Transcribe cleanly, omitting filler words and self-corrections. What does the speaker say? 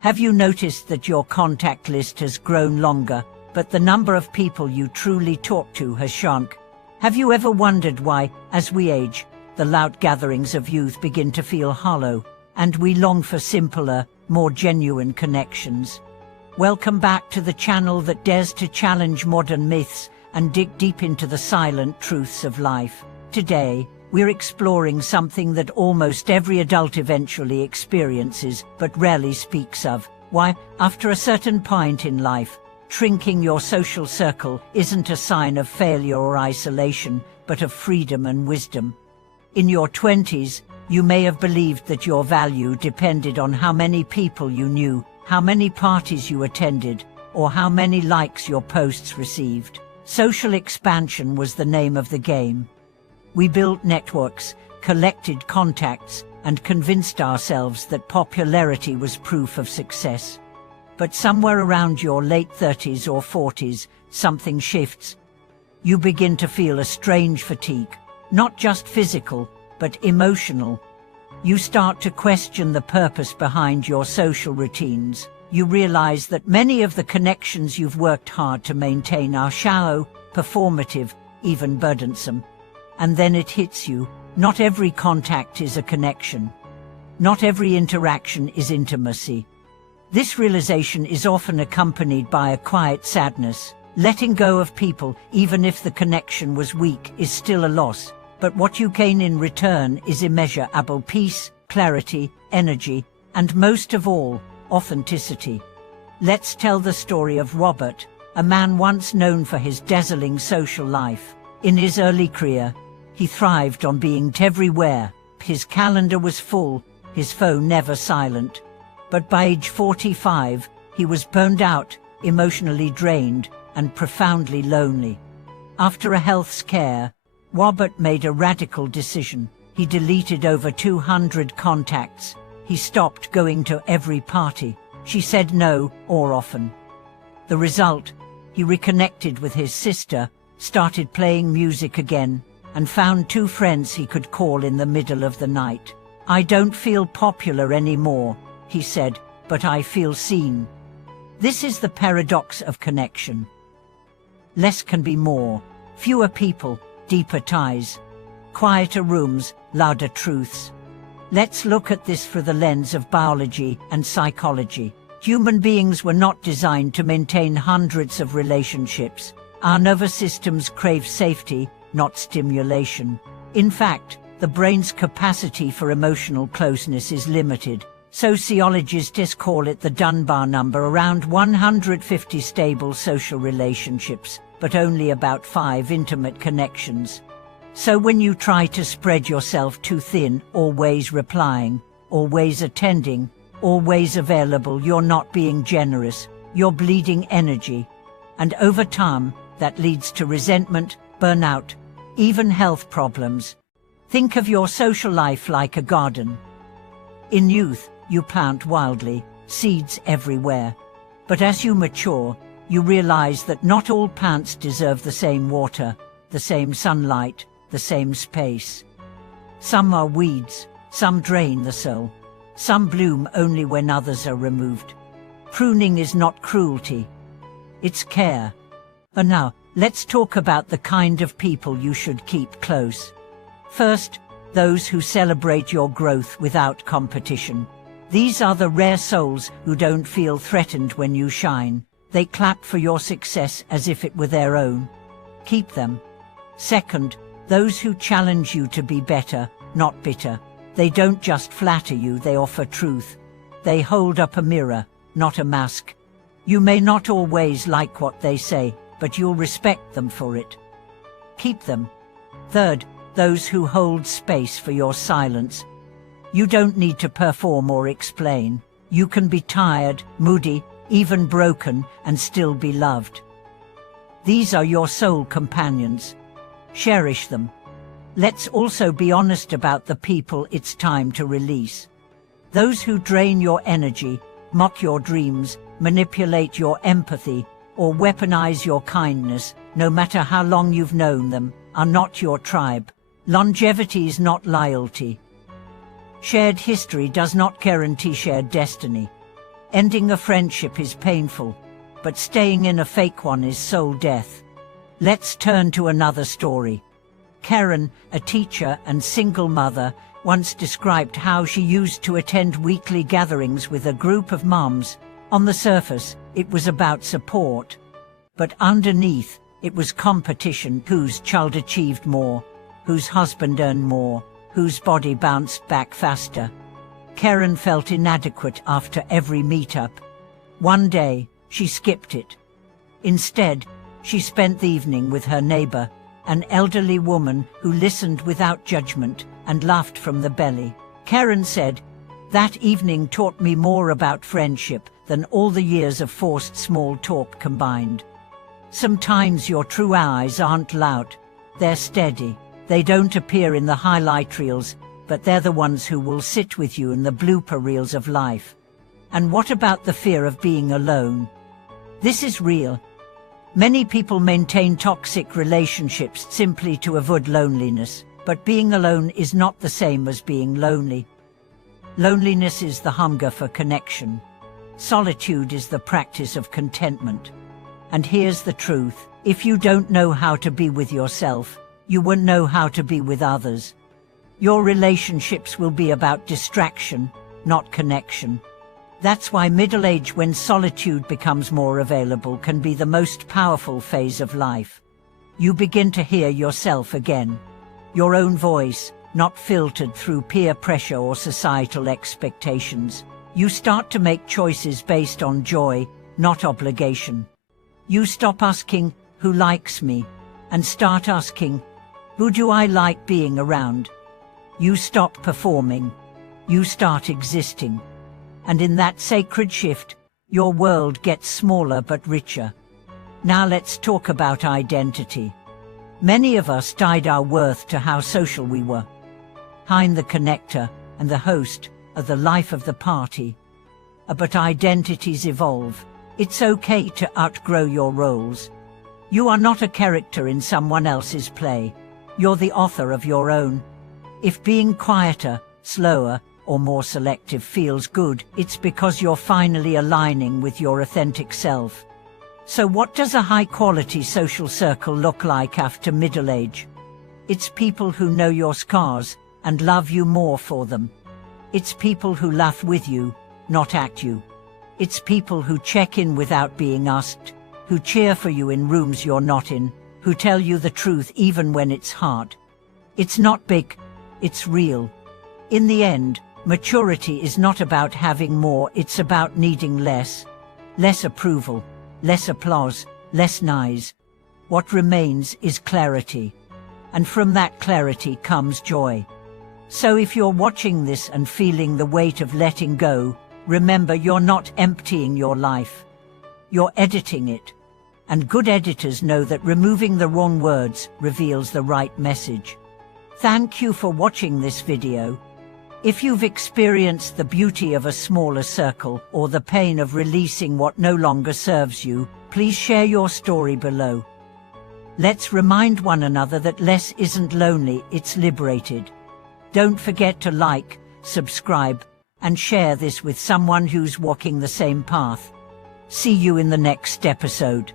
Have you noticed that your contact list has grown longer, but the number of people you truly talk to has shrunk? Have you ever wondered why, as we age, the loud gatherings of youth begin to feel hollow, and we long for simpler, more genuine connections? Welcome back to the channel that dares to challenge modern myths and dig deep into the silent truths of life. Today, we're exploring something that almost every adult eventually experiences, but rarely speaks of. Why, after a certain point in life, shrinking your social circle isn't a sign of failure or isolation, but of freedom and wisdom. In your 20s, you may have believed that your value depended on how many people you knew, how many parties you attended, or how many likes your posts received. Social expansion was the name of the game. We built networks, collected contacts, and convinced ourselves that popularity was proof of success. But somewhere around your late 30s or 40s, something shifts. You begin to feel a strange fatigue, not just physical, but emotional. You start to question the purpose behind your social routines. You realize that many of the connections you've worked hard to maintain are shallow, performative, even burdensome. And then it hits you: not every contact is a connection. Not every interaction is intimacy. This realization is often accompanied by a quiet sadness. Letting go of people, even if the connection was weak, is still a loss. But what you gain in return is immeasurable peace, clarity, energy, and most of all, authenticity. Let's tell the story of Robert, a man once known for his dazzling social life. In his early career, he thrived on being everywhere. His calendar was full, his phone never silent. But by age 45, he was burned out, emotionally drained, and profoundly lonely. After a health scare, Robert made a radical decision. He deleted over 200 contacts. He stopped going to every party. She said no, or often. The result: he reconnected with his sister, started playing music again, and found 2 friends he could call in the middle of the night. "I don't feel popular anymore," he said, "but I feel seen." This is the paradox of connection. Less can be more. Fewer people, deeper ties. Quieter rooms, louder truths. Let's look at this through the lens of biology and psychology. Human beings were not designed to maintain hundreds of relationships. Our nervous systems crave safety, not stimulation. In fact, the brain's capacity for emotional closeness is limited. Sociologists call it the Dunbar number: around 150 stable social relationships, but only about 5 intimate connections. So when you try to spread yourself too thin, always replying, always attending, always available, you're not being generous, you're bleeding energy. And over time, that leads to resentment, burnout, even health problems. Think of your social life like a garden. In youth, you plant wildly, seeds everywhere. But as you mature, you realize that not all plants deserve the same water, the same sunlight, the same space. Some are weeds, some drain the soul, some bloom only when others are removed. Pruning is not cruelty, it's care. And now, let's talk about the kind of people you should keep close. First, those who celebrate your growth without competition. These are the rare souls who don't feel threatened when you shine. They clap for your success as if it were their own. Keep them. Second, those who challenge you to be better, not bitter. They don't just flatter you, they offer truth. They hold up a mirror, not a mask. You may not always like what they say, but you'll respect them for it. Keep them. Third, those who hold space for your silence. You don't need to perform or explain. You can be tired, moody, even broken, and still be loved. These are your soul companions. Cherish them. Let's also be honest about the people it's time to release. Those who drain your energy, mock your dreams, manipulate your empathy, or weaponize your kindness, no matter how long you've known them, are not your tribe. Longevity is not loyalty. Shared history does not guarantee shared destiny. Ending a friendship is painful, but staying in a fake one is soul death. Let's turn to another story. Karen, a teacher and single mother, once described how she used to attend weekly gatherings with a group of moms. On the surface, it was about support. But underneath, it was competition: whose child achieved more, whose husband earned more, whose body bounced back faster. Karen felt inadequate after every meetup. One day, she skipped it. Instead, she spent the evening with her neighbor, an elderly woman who listened without judgment and laughed from the belly. Karen said, "That evening taught me more about friendship than all the years of forced small talk combined." Sometimes your true allies aren't loud, they're steady. They don't appear in the highlight reels, but they're the ones who will sit with you in the blooper reels of life. And what about the fear of being alone? This is real. Many people maintain toxic relationships simply to avoid loneliness, but being alone is not the same as being lonely. Loneliness is the hunger for connection. Solitude is the practice of contentment. And here's the truth: if you don't know how to be with yourself, you won't know how to be with others. Your relationships will be about distraction, not connection. That's why middle age, when solitude becomes more available, can be the most powerful phase of life. You begin to hear yourself again. Your own voice, not filtered through peer pressure or societal expectations. You start to make choices based on joy, not obligation. You stop asking, "Who likes me?" and start asking, "Who do I like being around?" You stop performing. You start existing. And in that sacred shift, your world gets smaller but richer. Now let's talk about identity. Many of us tied our worth to how social we were. I'm the connector and the host of the life of the party. But identities evolve. It's okay to outgrow your roles. You are not a character in someone else's play. You're the author of your own. If being quieter, slower, or more selective feels good, it's because you're finally aligning with your authentic self. So what does a high-quality social circle look like after middle age? It's people who know your scars and love you more for them. It's people who laugh with you, not at you. It's people who check in without being asked, who cheer for you in rooms you're not in, who tell you the truth even when it's hard. It's not big, it's real. In the end, maturity is not about having more, it's about needing less. Less approval, less applause, less noise. What remains is clarity. And from that clarity comes joy. So if you're watching this and feeling the weight of letting go, remember, you're not emptying your life. You're editing it. And good editors know that removing the wrong words reveals the right message. Thank you for watching this video. If you've experienced the beauty of a smaller circle or the pain of releasing what no longer serves you, please share your story below. Let's remind one another that less isn't lonely, it's liberated. Don't forget to like, subscribe, and share this with someone who's walking the same path. See you in the next episode.